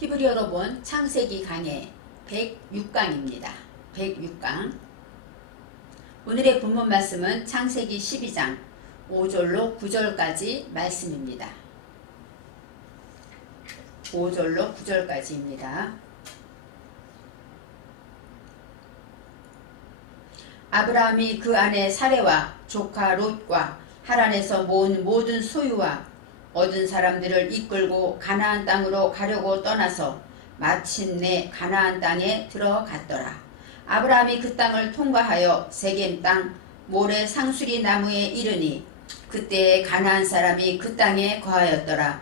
히브리어로 본 창세기 강해 106강입니다. 106강. 오늘의 본문 말씀은 창세기 12장 5절로 9절까지 말씀입니다. 5절로 9절까지입니다. 아브라함이 그 아내 사레와 조카 롯과 하란에서 모은 모든 소유와 얻은 사람들을 이끌고 가나안 땅으로 가려고 떠나서 마침내 가나안 땅에 들어갔더라. 아브라함이 그 땅을 통과하여 세겜 땅 모래 상수리 나무에 이르니 그때에 가나안 사람이 그 땅에 거하였더라.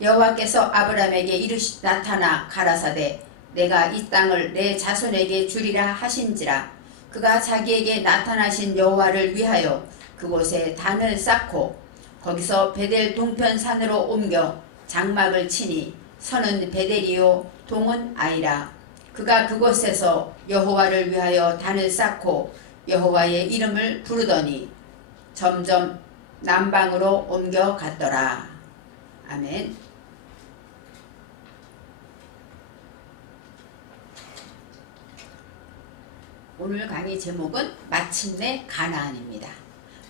여호와께서 아브라함에게 나타나 가라사대 내가 이 땅을 내 자손에게 주리라 하신지라. 그가 자기에게 나타나신 여호와를 위하여 그곳에 단을 쌓고 거기서 베델 동편 산으로 옮겨 장막을 치니 선은 베델이요 동은 아이라. 그가 그곳에서 여호와를 위하여 단을 쌓고 여호와의 이름을 부르더니 점점 남방으로 옮겨갔더라. 아멘. 오늘 강의 제목은 마침내 가나안입니다.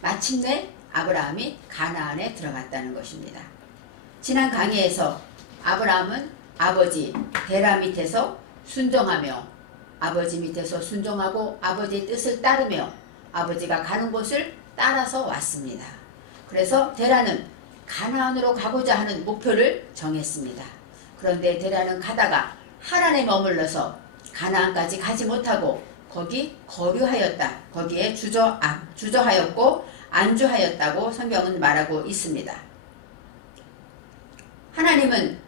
마침내 아브라함이 가나안에 들어갔다는 것입니다. 지난 강의에서 아브라함은 아버지 데라 밑에서 순종하며 아버지 밑에서 순종하고 아버지의 뜻을 따르며 아버지가 가는 곳을 따라서 왔습니다. 그래서 데라는 가나안으로 가고자 하는 목표를 정했습니다. 그런데 데라는 가다가 하란에 머물러서 가나안까지 가지 못하고 거기 거류하였다. 거기에 주저하였고 안주하였다고 성경은 말하고 있습니다. 하나님은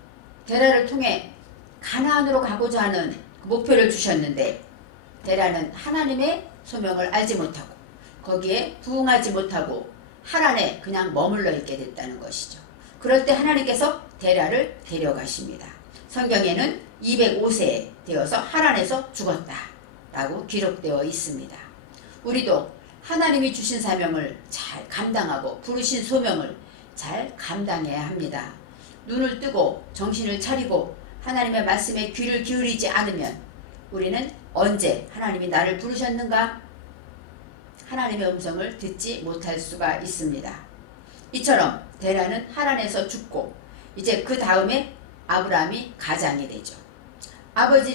데라를 통해 가나안으로 가고자 하는 목표를 주셨는데 데라는 하나님의 소명을 알지 못하고 거기에 부응하지 못하고 하란에 그냥 머물러 있게 됐다는 것이죠. 그럴 때 하나님께서 데라를 데려가십니다. 성경에는 205세에 되어서 하란에서 죽었다 라고 기록되어 있습니다. 우리도 하나님이 주신 사명을 잘 감당하고 부르신 소명을 잘 감당해야 합니다. 눈을 뜨고 정신을 차리고 하나님의 말씀에 귀를 기울이지 않으면 우리는 언제 하나님이 나를 부르셨는가? 하나님의 음성을 듣지 못할 수가 있습니다. 이처럼 데라는 하란에서 죽고 이제 그 다음에 아브라함이 가장이 되죠.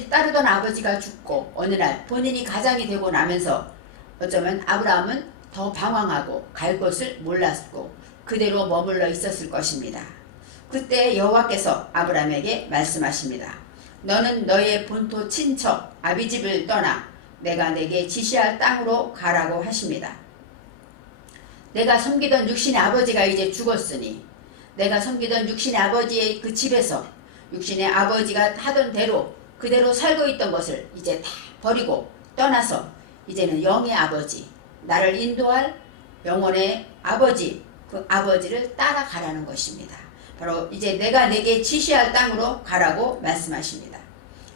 따르던 아버지가 죽고 어느 날 본인이 가장이 되고 나면서 어쩌면 아브라함은 더 방황하고 갈 곳을 몰랐고 그대로 머물러 있었을 것입니다. 그때 여호와께서 아브라함에게 말씀하십니다. 너는 너의 본토 친척 아비집을 떠나 내가 내게 지시할 땅으로 가라고 하십니다. 내가 섬기던 육신의 아버지가 이제 죽었으니 내가 섬기던 육신의 아버지의 그 집에서 육신의 아버지가 하던 대로 그대로 살고 있던 것을 이제 다 버리고 떠나서 이제는 영의 아버지, 나를 인도할 영혼의 아버지, 그 아버지를 따라가라는 것입니다. 바로 이제 내가 내게 지시할 땅으로 가라고 말씀하십니다.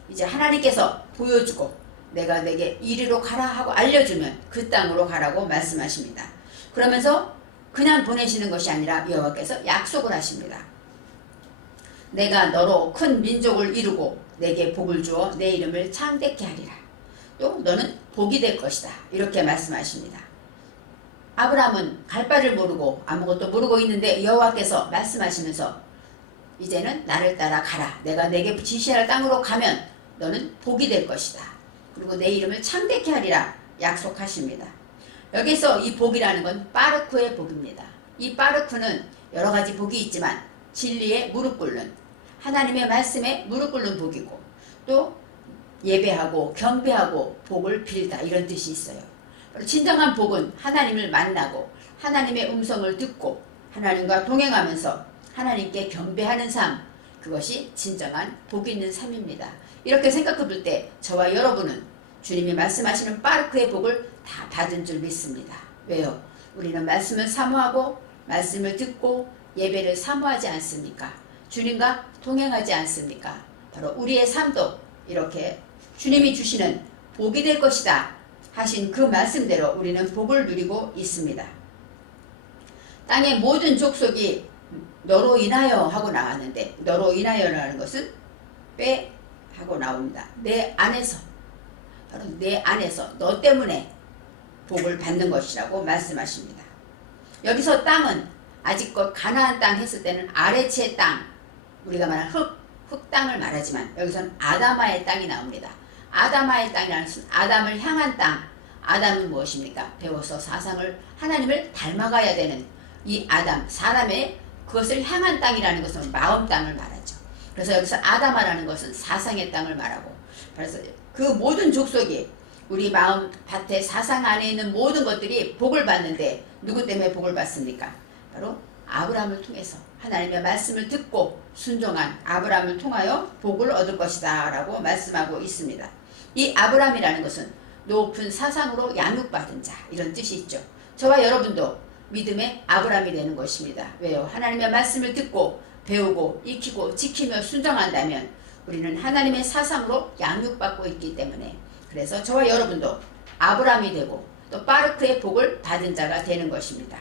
이제 하나님께서 보여주고 내가 내게 이리로 가라 하고 알려주면 그 땅으로 가라고 말씀하십니다. 그러면서 그냥 보내시는 것이 아니라 여호와께서 약속을 하십니다. 내가 너로 큰 민족을 이루고 내게 복을 주어 내 이름을 창대케 하리라. 또 너는 복이 될 것이다. 이렇게 말씀하십니다. 아브라함은 갈 바를 모르고 아무것도 모르고 있는데 여호와께서 말씀하시면서 이제는 나를 따라 가라. 내가 내게 지시할 땅으로 가면 너는 복이 될 것이다. 그리고 내 이름을 창대케 하리라 약속하십니다. 여기서 이 복이라는 건 바르크의 복입니다. 이 바르크는 여러 가지 복이 있지만 진리에 무릎 꿇는 하나님의 말씀에 무릎 꿇는 복이고 또 예배하고 경배하고 복을 빌다 이런 뜻이 있어요. 진정한 복은 하나님을 만나고 하나님의 음성을 듣고 하나님과 동행하면서 하나님께 경배하는 삶, 그것이 진정한 복 있는 삶입니다. 이렇게 생각해 볼 때 저와 여러분은 주님이 말씀하시는 바르크의 복을 다 받은 줄 믿습니다. 왜요? 우리는 말씀을 사모하고 말씀을 듣고 예배를 사모하지 않습니까? 주님과 동행하지 않습니까? 바로 우리의 삶도 이렇게 주님이 주시는 복이 될 것이다 하신 그 말씀대로 우리는 복을 누리고 있습니다. 땅의 모든 족속이 너로 인하여 하고 나왔는데 너로 인하여라는 것은 빼 하고 나옵니다. 내 안에서, 바로 내 안에서 너 때문에 복을 받는 것이라고 말씀하십니다. 여기서 땅은 아직껏 가나안 땅 했을 때는 아래체 땅, 우리가 말하는 흙 땅을 말하지만 여기서는 아다마의 땅이 나옵니다. 아다마의 땅이라는 것은 아담을 향한 땅. 아담은 무엇입니까? 배워서 사상을 하나님을 닮아가야 되는 이 아담, 사람의 그것을 향한 땅이라는 것은 마음 땅을 말하죠. 그래서 여기서 아다마라는 것은 사상의 땅을 말하고, 그래서 그 모든 족속이 우리 마음 밭의 사상 안에 있는 모든 것들이 복을 받는데 누구 때문에 복을 받습니까? 바로 아브라함을 통해서 하나님의 말씀을 듣고 순종한 아브라함을 통하여 복을 얻을 것이다 라고 말씀하고 있습니다. 이 아브라함이라는 것은 높은 사상으로 양육받은 자, 이런 뜻이 있죠. 저와 여러분도 믿음의 아브라함이 되는 것입니다. 왜요? 하나님의 말씀을 듣고 배우고 익히고 지키며 순종한다면 우리는 하나님의 사상으로 양육받고 있기 때문에, 그래서 저와 여러분도 아브라함이 되고 또 바르크의 복을 받은 자가 되는 것입니다.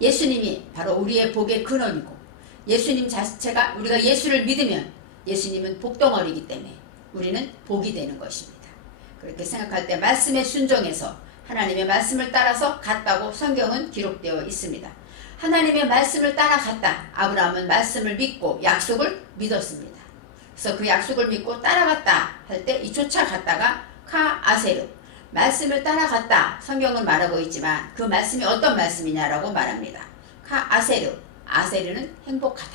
예수님이 바로 우리의 복의 근원이고, 예수님 자체가, 우리가 예수를 믿으면 예수님은 복덩어리이기 때문에 우리는 복이 되는 것입니다. 그렇게 생각할 때 말씀에 순종해서 하나님의 말씀을 따라서 갔다고 성경은 기록되어 있습니다. 하나님의 말씀을 따라갔다. 아브라함은 말씀을 믿고 약속을 믿었습니다. 그래서 그 약속을 믿고 따라갔다 할 때 이 쫓아갔다가 카아세르, 말씀을 따라갔다 성경은 말하고 있지만 그 말씀이 어떤 말씀이냐라고 말합니다. 카아세르, 아세르는 행복하다,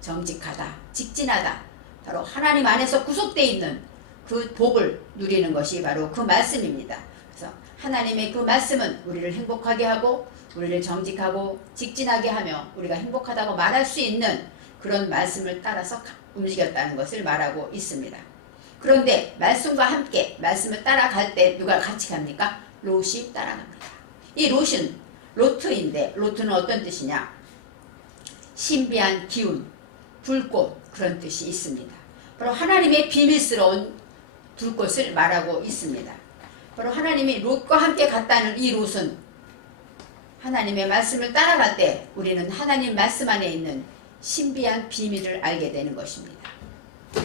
정직하다, 직진하다, 바로 하나님 안에서 구속되어 있는 그 복을 누리는 것이 바로 그 말씀입니다. 그래서 하나님의 그 말씀은 우리를 행복하게 하고 우리를 정직하고 직진하게 하며 우리가 행복하다고 말할 수 있는 그런 말씀을 따라서 움직였다는 것을 말하고 있습니다. 그런데 말씀과 함께 말씀을 따라갈 때 누가 같이 갑니까? 롯이 따라갑니다. 이 롯은 로트인데, 로트는 어떤 뜻이냐? 신비한 기운, 불꽃, 그런 뜻이 있습니다. 바로 하나님의 비밀스러운 불꽃을 말하고 있습니다. 바로 하나님이 롯과 함께 갔다는 이 롯은 하나님의 말씀을 따라갈 때 우리는 하나님 말씀 안에 있는 신비한 비밀을 알게 되는 것입니다.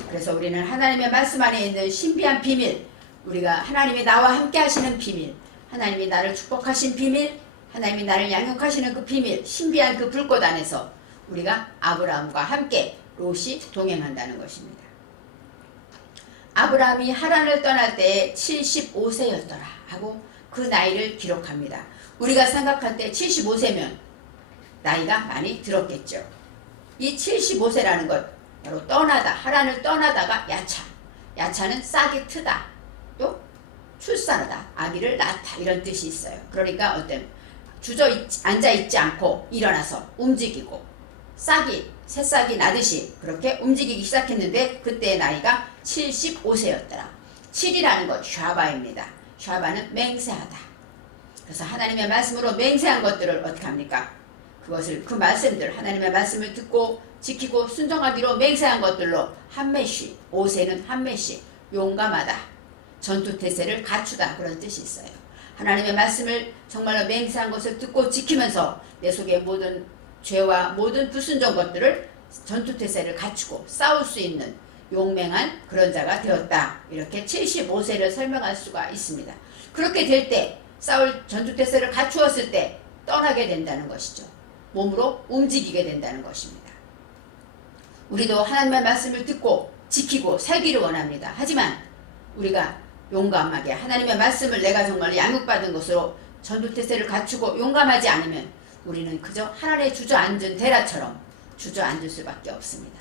그래서 우리는 하나님의 말씀 안에 있는 신비한 비밀, 우리가 하나님이 나와 함께 하시는 비밀, 하나님이 나를 축복하신 비밀, 하나님이 나를 양육하시는 그 비밀, 신비한 그 불꽃 안에서 우리가 아브라함과 함께 롯이 동행한다는 것입니다. 아브라함이 하란을 떠날 때 75세였더라 하고 그 나이를 기록합니다. 우리가 생각할 때 75세면 나이가 많이 들었겠죠. 이 75세라는 것, 바로 떠나다, 하란을 떠나다가 야차, 야차는 싹이 트다, 또 출산하다, 아기를 낳다, 이런 뜻이 있어요. 그러니까 어떤 앉아있지 않고 일어나서 움직이고 새싹이 나듯이 그렇게 움직이기 시작했는데 그때의 나이가 75세였더라. 7이라는 것 샤바입니다. 샤바는 맹세하다. 그래서 하나님의 말씀으로 맹세한 것들을 어떻게 합니까? 그것을, 그 말씀들, 하나님의 말씀을 듣고 지키고 순종하기로 맹세한 것들로 한매씩, 5세는 한매씩, 용감하다, 전투태세를 갖추다, 그런 뜻이 있어요. 하나님의 말씀을 정말로 맹세한 것을 듣고 지키면서 내 속에 모든 죄와 모든 불순종 것들을 전투태세를 갖추고 싸울 수 있는 용맹한 그런 자가 되었다. 이렇게 75세를 설명할 수가 있습니다. 그렇게 될 때, 싸울 전투태세를 갖추었을 때 떠나게 된다는 것이죠. 몸으로 움직이게 된다는 것입니다. 우리도 하나님의 말씀을 듣고 지키고 살기를 원합니다. 하지만 우리가 용감하게 하나님의 말씀을 내가 정말 양육받은 것으로 전투태세를 갖추고 용감하지 않으면 우리는 그저 하늘에 주저앉은 데라처럼 주저앉을 수밖에 없습니다.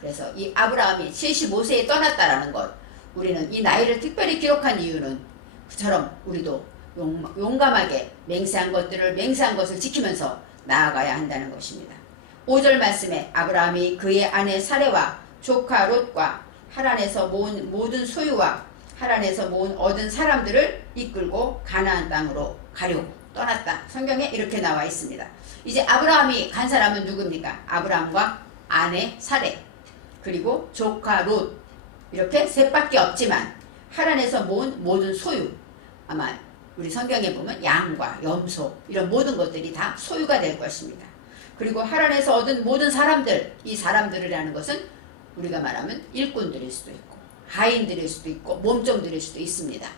그래서 이 아브라함이 75세에 떠났다라는 것, 우리는 이 나이를 특별히 기록한 이유는 그처럼 우리도 용감하게 맹세한 것을 지키면서 나아가야 한다는 것입니다. 5절 말씀에 아브라함이 그의 아내 사레와 조카 롯과 하란에서 모은 모든 소유와 하란에서 모은 얻은 사람들을 이끌고 가나안 땅으로 가려고 떠났다. 성경에 이렇게 나와 있습니다. 이제 아브라함이 간 사람은 누굽니까? 아브라함과 아내 사레, 그리고 조카 롯, 이렇게 셋밖에 없지만 하란에서 모은 모든 소유, 아마 우리 성경에 보면 양과 염소, 이런 모든 것들이 다 소유가 될 것입니다. 그리고 하란에서 얻은 모든 사람들, 이 사람들이라는 것은 우리가 말하면 일꾼들일 수도 있고 하인들일 수도 있고 몸종들일 수도 있습니다.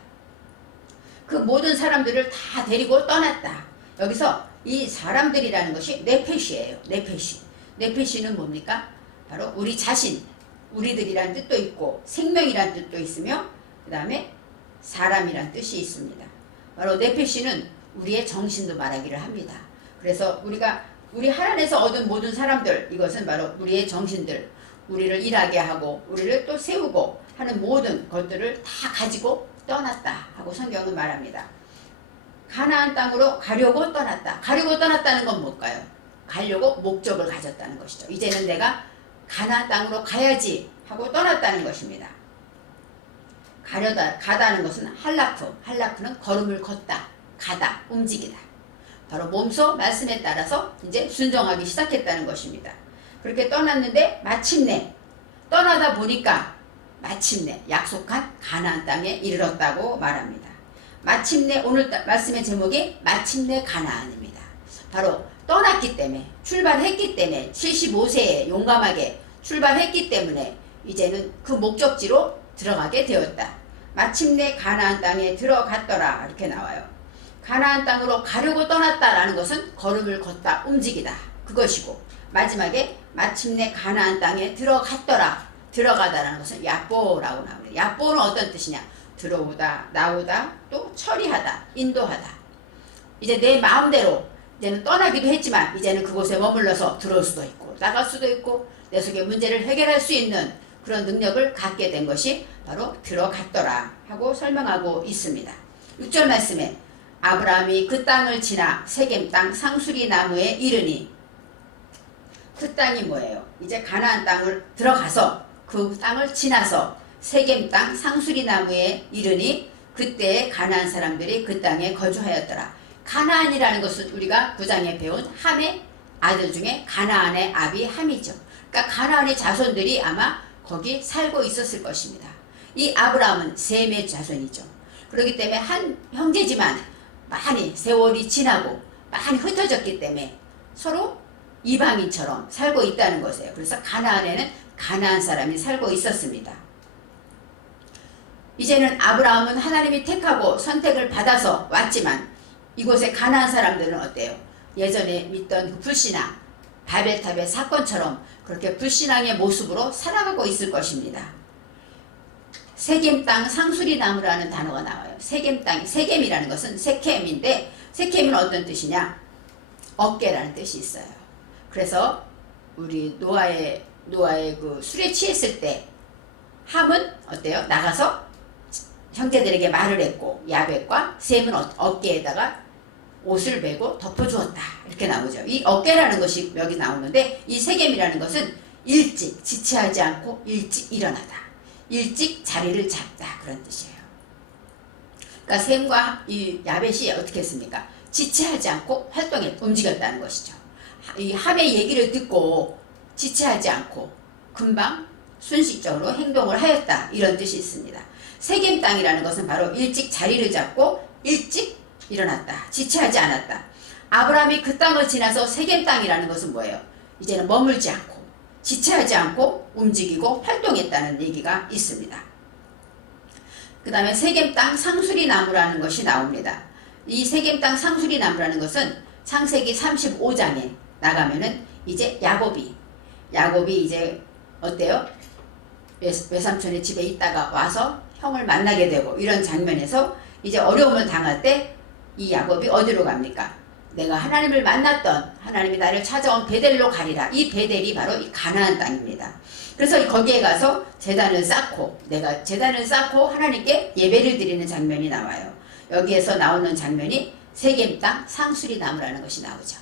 그 모든 사람들을 다 데리고 떠났다. 여기서 이 사람들이라는 것이 네페시예요. 네페시. 네페시는 뭡니까? 바로 우리 자신, 우리들이란 뜻도 있고 생명이란 뜻도 있으며 그 다음에 사람이란 뜻이 있습니다. 바로 네페시는 우리의 정신도 말하기를 합니다. 그래서 우리 하나님에서 얻은 모든 사람들, 이것은 바로 우리의 정신들, 우리를 일하게 하고 우리를 또 세우고 하는 모든 것들을 다 가지고 떠났다 하고 성경은 말합니다. 가나안 땅으로 가려고 떠났다. 가려고 떠났다는 건 뭘까요? 가려고 목적을 가졌다는 것이죠. 이제는 내가 가나안 땅으로 가야지 하고 떠났다는 것입니다. 가다는 것은 할라프. 할라프는 걸음을 걷다, 가다, 움직이다. 바로 몸소 말씀에 따라서 이제 순종하기 시작했다는 것입니다. 그렇게 떠났는데 마침내 떠나다 보니까 마침내 약속한 가나안 땅에 이르렀다고 말합니다. 마침내 오늘 말씀의 제목이 마침내 가나안입니다. 바로 떠났기 때문에 출발했기 때문에 75세에 용감하게 출발했기 때문에 이제는 그 목적지로 들어가게 되었다. 마침내 가나안 땅에 들어갔더라 이렇게 나와요. 가나안 땅으로 가려고 떠났다라는 것은 걸음을 걷다 움직이다 그것이고 마지막에 마침내 가나안 땅에 들어갔더라 들어가다라는 것은 야뽀라고 나옵니다. 야뽀는 어떤 뜻이냐? 들어오다, 나오다, 또 처리하다, 인도하다. 이제 내 마음대로 이제는 떠나기도 했지만 이제는 그곳에 머물러서 들어올 수도 있고 나갈 수도 있고 내 속의 문제를 해결할 수 있는 그런 능력을 갖게 된 것이 바로 들어갔더라 하고 설명하고 있습니다. 6절 말씀에 아브라함이 그 땅을 지나 세겜 땅 상수리 나무에 이르니 그 땅이 뭐예요? 이제 가나안 땅을 들어가서 그 땅을 지나서 세겜 땅 상수리 나무에 이르니 그때 가나안 사람들이 그 땅에 거주하였더라. 가나안이라는 것은 우리가 9장에 배운 함의 아들 중에 가나안의 아비 함이죠. 그러니까 가나안의 자손들이 아마 거기 살고 있었을 것입니다. 이 아브라함은 셈의 자손이죠. 그렇기 때문에 한 형제지만 많이 세월이 지나고 많이 흩어졌기 때문에 서로 이방인처럼 살고 있다는 것이에요. 그래서 가나안에는 가나안 사람이 살고 있었습니다. 이제는 아브라함은 하나님이 택하고 선택을 받아서 왔지만 이곳에 가나안 사람들은 어때요? 예전에 믿던 그 불신앙, 바벨탑의 사건처럼 그렇게 불신앙의 모습으로 살아가고 있을 것입니다. 세겜 땅 상수리 나무라는 단어가 나와요. 세겜 땅, 세겜이라는 것은 세켐인데 세켐은 어떤 뜻이냐? 어깨라는 뜻이 있어요. 그래서 우리 노아의 그 술에 취했을 때 함은 어때요? 나가서 형제들에게 말을 했고 야벳과 셈은 어깨에다가 옷을 메고 덮어주었다 이렇게 나오죠. 이 어깨라는 것이 여기 나오는데 이 세겜이라는 것은 일찍 지체하지 않고 일찍 일어나다 일찍 자리를 잡다 그런 뜻이에요. 그러니까 셈과 이 야벳이 어떻게 했습니까? 지체하지 않고 움직였다는 것이죠. 이 함의 얘기를 듣고 지체하지 않고 금방 순식적으로 행동을 하였다 이런 뜻이 있습니다. 세겜 땅이라는 것은 바로 일찍 자리를 잡고 일찍 일어났다. 지체하지 않았다. 아브라함이 그 땅을 지나서 세겜 땅이라는 것은 뭐예요? 이제는 머물지 않고 지체하지 않고 움직이고 활동했다는 얘기가 있습니다. 그 다음에 세겜 땅 상수리 나무라는 것이 나옵니다. 이 세겜 땅 상수리 나무라는 것은 창세기 35장에 나가면은 이제 야곱이 이제 어때요? 외삼촌의 집에 있다가 와서 형을 만나게 되고 이런 장면에서 이제 어려움을 당할 때 이 야곱이 어디로 갑니까? 내가 하나님을 만났던 하나님이 나를 찾아온 베델로 가리라. 이 베델이 바로 이 가나안 땅입니다. 그래서 거기에 가서 제단을 쌓고 하나님께 예배를 드리는 장면이 나와요. 여기에서 나오는 장면이 세겜 땅 상수리 나무라는 것이 나오죠.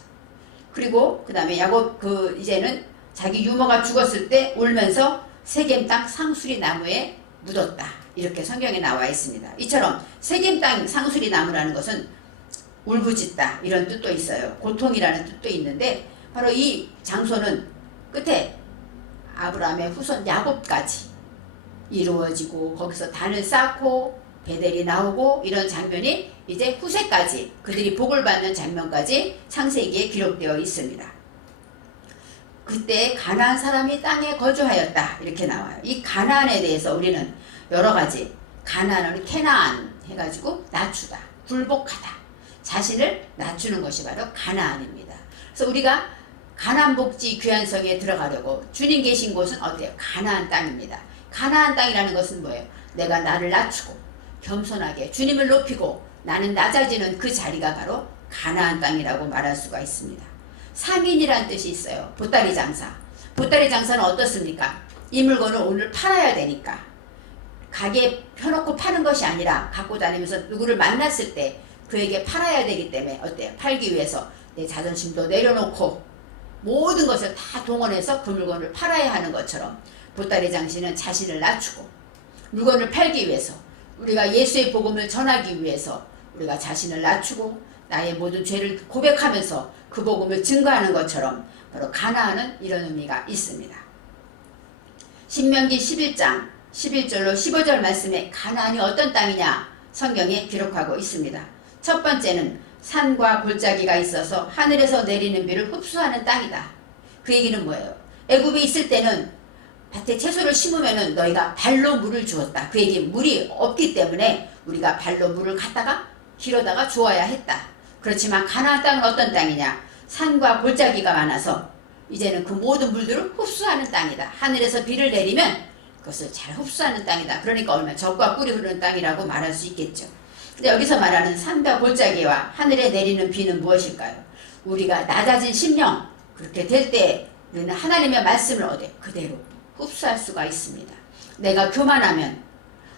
그리고 그 다음에 야곱 이제는 자기 유모가 죽었을 때 울면서 세겜 땅 상수리 나무에 묻었다. 이렇게 성경에 나와 있습니다. 이처럼 세겜 땅 상수리 나무라는 것은 울부짖다 이런 뜻도 있어요. 고통이라는 뜻도 있는데 바로 이 장소는 끝에 아브라함의 후손 야곱까지 이루어지고 거기서 단을 쌓고 베델이 나오고 이런 장면이 이제 후세까지 그들이 복을 받는 장면까지 창세기에 기록되어 있습니다. 그때 가나안 사람이 땅에 거주하였다 이렇게 나와요. 이 가나안에 대해서 우리는 여러 가지 가나안은 케나안 해가지고 낮추다, 굴복하다, 자신을 낮추는 것이 바로 가나안입니다. 그래서 우리가 가나안 복지 귀환성에 들어가려고 주님 계신 곳은 어때요? 가나안 땅입니다. 가나안 땅이라는 것은 뭐예요? 내가 나를 낮추고 겸손하게 주님을 높이고 나는 낮아지는 그 자리가 바로 가나안 땅이라고 말할 수가 있습니다. 상인이란 뜻이 있어요. 보따리 장사. 보따리 장사는 어떻습니까? 이 물건을 오늘 팔아야 되니까 가게에 펴놓고 파는 것이 아니라 갖고 다니면서 누구를 만났을 때 그에게 팔아야 되기 때문에 어때요? 팔기 위해서 내 자존심도 내려놓고 모든 것을 다 동원해서 그 물건을 팔아야 하는 것처럼 보따리 장시는 자신을 낮추고 물건을 팔기 위해서 우리가 예수의 복음을 전하기 위해서 우리가 자신을 낮추고 나의 모든 죄를 고백하면서 그 복음을 증거하는 것처럼 바로 가나안은 이런 의미가 있습니다. 신명기 11장 11절로 15절 말씀에 가나안이 어떤 땅이냐 성경에 기록하고 있습니다. 첫 번째는 산과 골짜기가 있어서 하늘에서 내리는 비를 흡수하는 땅이다. 그 얘기는 뭐예요? 애굽에 있을 때는 밭에 채소를 심으면은 너희가 발로 물을 주었다. 그 얘기 물이 없기 때문에 우리가 발로 물을 갖다가 길어다가 주어야 했다. 그렇지만 가나안 땅은 어떤 땅이냐? 산과 골짜기가 많아서 이제는 그 모든 물들을 흡수하는 땅이다. 하늘에서 비를 내리면 그것을 잘 흡수하는 땅이다. 그러니까 얼마나 젖과 꿀이 흐르는 땅이라고 말할 수 있겠죠. 근데 여기서 말하는 산과 골짜기와 하늘에 내리는 비는 무엇일까요? 우리가 낮아진 심령 그렇게 될 때 우리는 하나님의 말씀을 그대로 흡수할 수가 있습니다. 내가 교만하면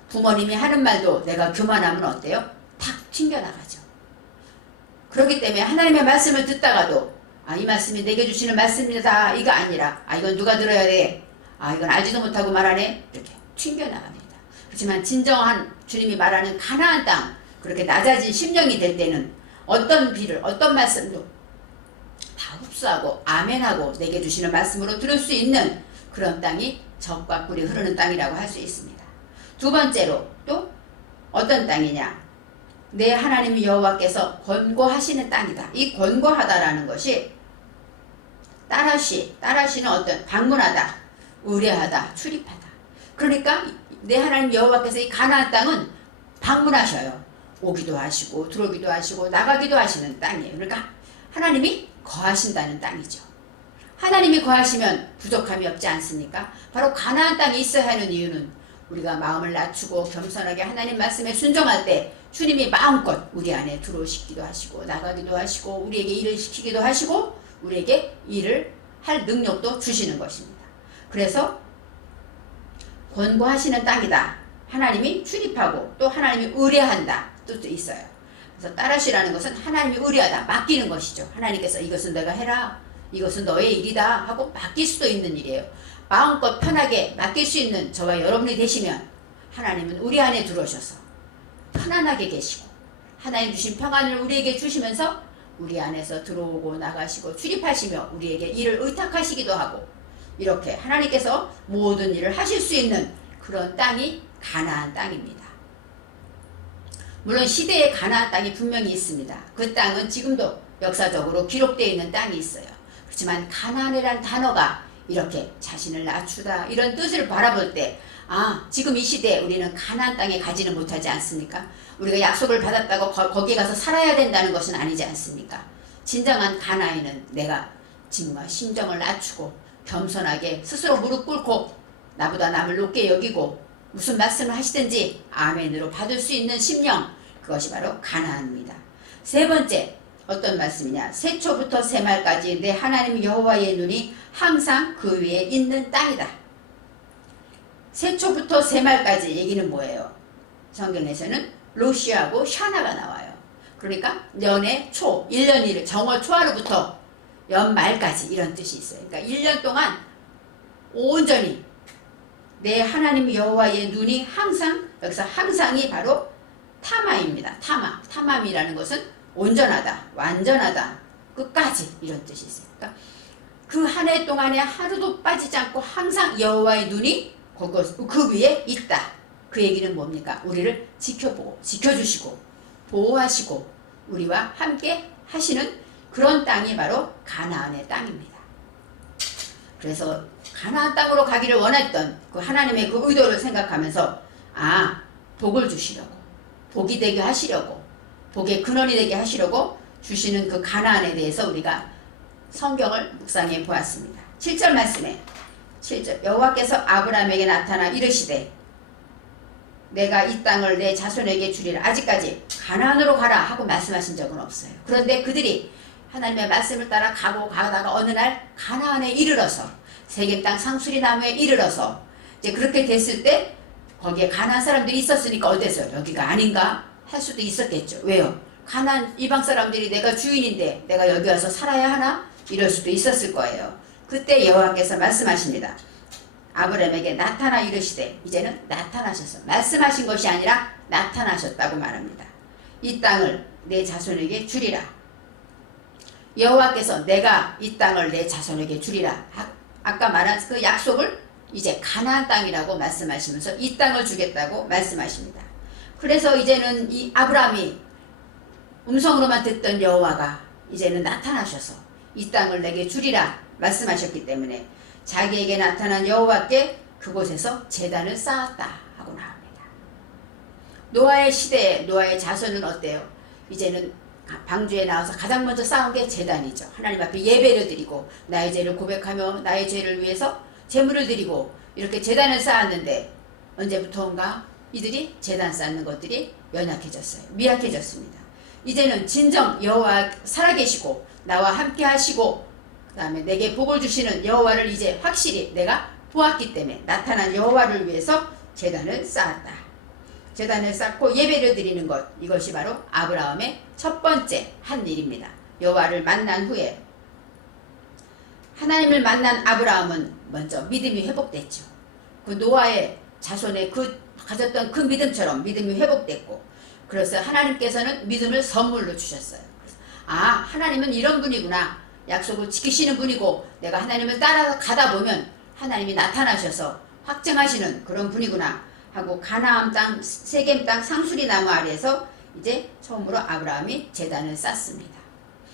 부모님이 하는 말도 내가 교만하면 어때요? 탁 튕겨나가죠. 그렇기 때문에 하나님의 말씀을 듣다가도 이 말씀이 내게 주시는 말씀이다 이거 아니라 이건 누가 들어야 돼? 이건 알지도 못하고 말하네? 이렇게 튕겨나갑니다. 그렇지만 진정한 주님이 말하는 가나안 땅 그렇게 낮아진 심령이 될 때는 어떤 비를 어떤 말씀도 다 흡수하고 아멘하고 내게 주시는 말씀으로 들을 수 있는 그런 땅이 젖과 꿀이 흐르는 땅이라고 할 수 있습니다. 두 번째로 또 어떤 땅이냐? 내 하나님 여호와께서 권고하시는 땅이다. 이 권고하다라는 것이 따라시는 어떤 방문하다, 의뢰하다, 출입하다. 그러니까 내 하나님 여호와께서 이 가나안 땅은 방문하셔요. 오기도 하시고 들어오기도 하시고 나가기도 하시는 땅이에요. 그러니까 하나님이 거하신다는 땅이죠. 하나님이 거하시면 부족함이 없지 않습니까? 바로 가나안 땅에 있어야 하는 이유는 우리가 마음을 낮추고 겸손하게 하나님 말씀에 순종할 때 주님이 마음껏 우리 안에 들어오시기도 하시고 나가기도 하시고 우리에게 일을 시키기도 하시고 우리에게 일을 할 능력도 주시는 것입니다. 그래서 권고하시는 땅이다. 하나님이 출입하고 또 하나님이 의뢰한다. 뜻도 있어요. 그래서 따라시라는 것은 하나님이 의뢰하다. 맡기는 것이죠. 하나님께서 이것은 내가 해라. 이것은 너의 일이다 하고 맡길 수도 있는 일이에요. 마음껏 편하게 맡길 수 있는 저와 여러분이 되시면 하나님은 우리 안에 들어오셔서 편안하게 계시고 하나님 주신 평안을 우리에게 주시면서 우리 안에서 들어오고 나가시고 출입하시며 우리에게 일을 의탁하시기도 하고 이렇게 하나님께서 모든 일을 하실 수 있는 그런 땅이 가나안 땅입니다. 물론 시대에 가나안 땅이 분명히 있습니다. 그 땅은 지금도 역사적으로 기록되어 있는 땅이 있어요. 그렇지만 가나안이라는 단어가 이렇게 자신을 낮추다 이런 뜻을 바라볼 때 지금 이 시대에 우리는 가나안 땅에 가지는 못하지 않습니까? 우리가 약속을 받았다고 거기에 가서 살아야 된다는 것은 아니지 않습니까? 진정한 가나안은 내가 정말 심정을 낮추고 겸손하게 스스로 무릎 꿇고 나보다 남을 높게 여기고 무슨 말씀을 하시든지 아멘으로 받을 수 있는 심령 그것이 바로 가나안입니다. 세 번째 어떤 말씀이냐? 세초부터 세말까지 내 하나님 여호와의 눈이 항상 그 위에 있는 땅이다. 세초부터 세말까지 얘기는 뭐예요? 성경에서는 로시하고 샤나가 나와요. 그러니까 연의 초, 1년 1일 정월 초하루부터 연말까지 이런 뜻이 있어요. 그러니까 1년 동안 온전히 내 하나님 여호와의 눈이 항상 여기서 항상이 바로 타마입니다. 타맘이라는 것은 온전하다, 완전하다, 끝까지 이런 뜻이 있어요. 그러니까 그 한 해 동안에 하루도 빠지지 않고 항상 여호와의 눈이 그 위에 있다. 그 얘기는 뭡니까? 우리를 지켜보고 지켜주시고 보호하시고 우리와 함께 하시는 그런 땅이 바로 가나안의 땅입니다. 그래서 가나안 땅으로 가기를 원했던 그 하나님의 그 의도를 생각하면서 복을 주시려고, 복이 되게 하시려고, 복의 근원이 되게 하시려고 주시는 그 가나안에 대해서 우리가 성경을 묵상해 보았습니다. 7절 말씀에 7절 여호와께서 아브라함에게 나타나 이르시되 내가 이 땅을 내 자손에게 주리라. 아직까지 가나안으로 가라 하고 말씀하신 적은 없어요. 그런데 그들이 하나님의 말씀을 따라 가다가 어느 날 가나안에 이르러서 세겜 땅 상수리 나무에 이르러서 이제 그렇게 됐을 때 거기에 가나안 사람들이 있었으니까 어땠어요? 여기가 아닌가 할 수도 있었겠죠. 왜요? 가나안 이방 사람들이 내가 주인인데 내가 여기 와서 살아야 하나? 이럴 수도 있었을 거예요. 그때 여호와께서 말씀하십니다. 아브라함에게 나타나 이르시되, 이제는 나타나셔서 말씀하신 것이 아니라 나타나셨다고 말합니다. 이 땅을 내 자손에게 주리라. 여호와께서 내가 이 땅을 내 자손에게 주리라. 아까 말한 그 약속을 이제 가나안 땅이라고 말씀하시면서 이 땅을 주겠다고 말씀하십니다. 그래서 이제는 이 아브라함이 음성으로만 듣던 여호와가 이제는 나타나셔서 이 땅을 내게 주리라 말씀하셨기 때문에 자기에게 나타난 여호와께 그곳에서 제단을 쌓았다 하고 나옵니다. 노아의 시대에 노아의 자손은 어때요? 이제는 방주에 나와서 가장 먼저 쌓은 게 제단이죠. 하나님 앞에 예배를 드리고 나의 죄를 고백하며 나의 죄를 위해서 제물을 드리고 이렇게 제단을 쌓았는데 언제부터인가 이들이 제단 쌓는 것들이 연약해졌어요. 미약해졌습니다. 이제는 진정 여호와 살아계시고 나와 함께 하시고 그 다음에 내게 복을 주시는 여호와를 이제 확실히 내가 보았기 때문에 나타난 여호와를 위해서 제단을 쌓았다. 제단을 쌓고 예배를 드리는 것, 이것이 바로 아브라함의 첫 번째 한 일입니다. 여호와를 만난 후에 하나님을 만난 아브라함은 먼저 믿음이 회복됐죠. 그 노아의 자손의 가졌던 그 믿음처럼 믿음이 회복됐고, 그래서 하나님께서는 믿음을 선물로 주셨어요. 그래서 하나님은 이런 분이구나. 약속을 지키시는 분이고 내가 하나님을 따라가다 보면 하나님이 나타나셔서 확증하시는 그런 분이구나 하고 가나안 땅 세겜 땅 상수리 나무 아래에서 이제 처음으로 아브라함이 제단을 쌓습니다.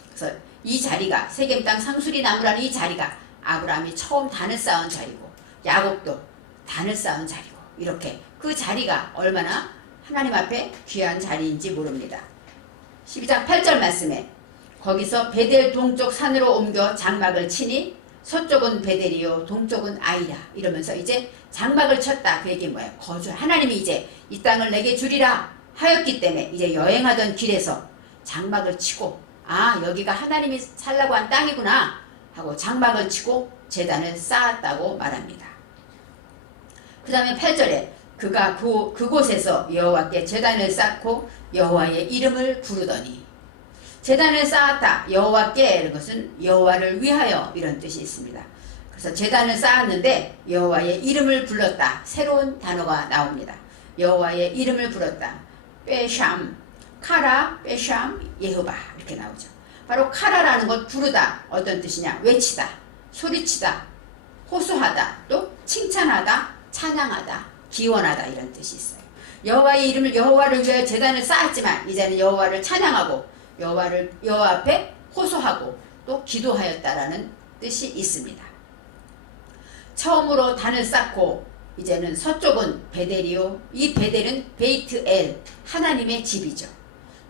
그래서 이 자리가 세겜 땅 상수리 나무라는 이 자리가 아브라함이 처음 단을 쌓은 자리고 야곱도 단을 쌓은 자리고 이렇게 그 자리가 얼마나 하나님 앞에 귀한 자리인지 모릅니다. 12장 8절 말씀에 거기서 베델 동쪽 산으로 옮겨 장막을 치니 서쪽은 베델이요 동쪽은 아이라 이러면서 이제 장막을 쳤다. 그 얘기 뭐예요? 하나님이 이제 이 땅을 내게 주리라 하였기 때문에 이제 여행하던 길에서 장막을 치고 여기가 하나님이 살라고 한 땅이구나 하고 장막을 치고 제단을 쌓았다고 말합니다. 그 다음에 8절에 그가 그곳에서 여호와께 제단을 쌓고 여호와의 이름을 부르더니, 제단을 쌓았다. 여호와께 이런 것은 여호와를 위하여 이런 뜻이 있습니다. 그래서 제단을 쌓았는데 여호와의 이름을 불렀다. 새로운 단어가 나옵니다. 여호와의 이름을 불렀다. 빼샴, 카라, 빼샴, 예후바 이렇게 나오죠. 바로 카라라는 것 부르다. 어떤 뜻이냐? 외치다, 소리치다, 호소하다, 또 칭찬하다, 찬양하다, 기원하다 이런 뜻이 있어요. 여호와의 이름을 여호와를 위하여 제단을 쌓았지만 이제는 여호와를 찬양하고 여호와 앞에 호소하고 또 기도하였다라는 뜻이 있습니다. 처음으로 단을 쌓고 이제는 서쪽은 베델이요. 이 베델은 베이트엘, 하나님의 집이죠.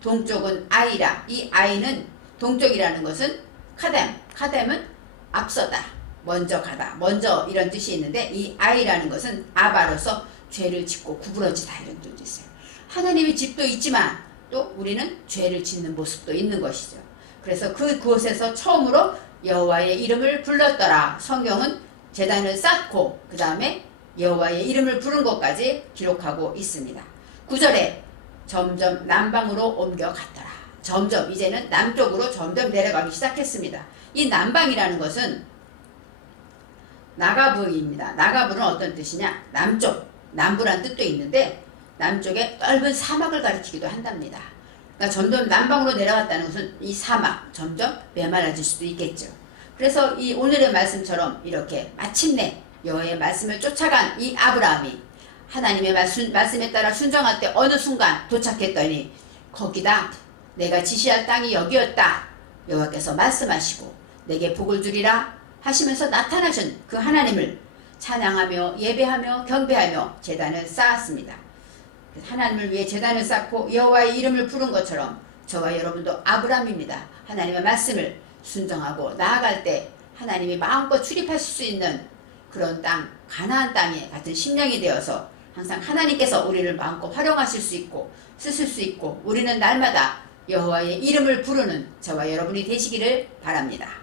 동쪽은 아이라. 이 아이는 동쪽이라는 것은 카뎀은 앞서다, 먼저 가다, 먼저 이런 뜻이 있는데 이 아이라는 것은 아바로서 죄를 짓고 구부러지다 이런 뜻이 있어요. 하나님의 집도 있지만 또 우리는 죄를 짓는 모습도 있는 것이죠. 그래서 그곳에서 처음으로 여호와의 이름을 불렀더라. 성경은 제단을 쌓고 그 다음에 여호와의 이름을 부른 것까지 기록하고 있습니다. 9절에 점점 남방으로 옮겨갔더라. 점점 이제는 남쪽으로 점점 내려가기 시작했습니다. 이 남방이라는 것은 나가부입니다. 나가부는 어떤 뜻이냐? 남쪽, 남부란 뜻도 있는데 남쪽에 넓은 사막을 가리키기도 한답니다. 그러니까 점점 남방으로 내려갔다는 것은 이 사막 점점 메말라질 수도 있겠죠. 그래서 이 오늘의 말씀처럼 이렇게 마침내 여호와의 말씀을 쫓아간 이 아브라함이 하나님의 말씀에 따라 순종할 때 어느 순간 도착했더니 거기다 내가 지시할 땅이 여기였다. 여호와께서 말씀하시고 내게 복을 주리라 하시면서 나타나신 그 하나님을 찬양하며 예배하며 경배하며 제단을 쌓았습니다. 하나님을 위해 제단을 쌓고 여호와의 이름을 부른 것처럼 저와 여러분도 아브라함입니다. 하나님의 말씀을 순종하고 나아갈 때 하나님이 마음껏 출입하실 수 있는 그런 땅, 가나안 땅에 같은 심령이 되어서 항상 하나님께서 우리를 마음껏 활용하실 수 있고 쓰실 수 있고 우리는 날마다 여호와의 이름을 부르는 저와 여러분이 되시기를 바랍니다.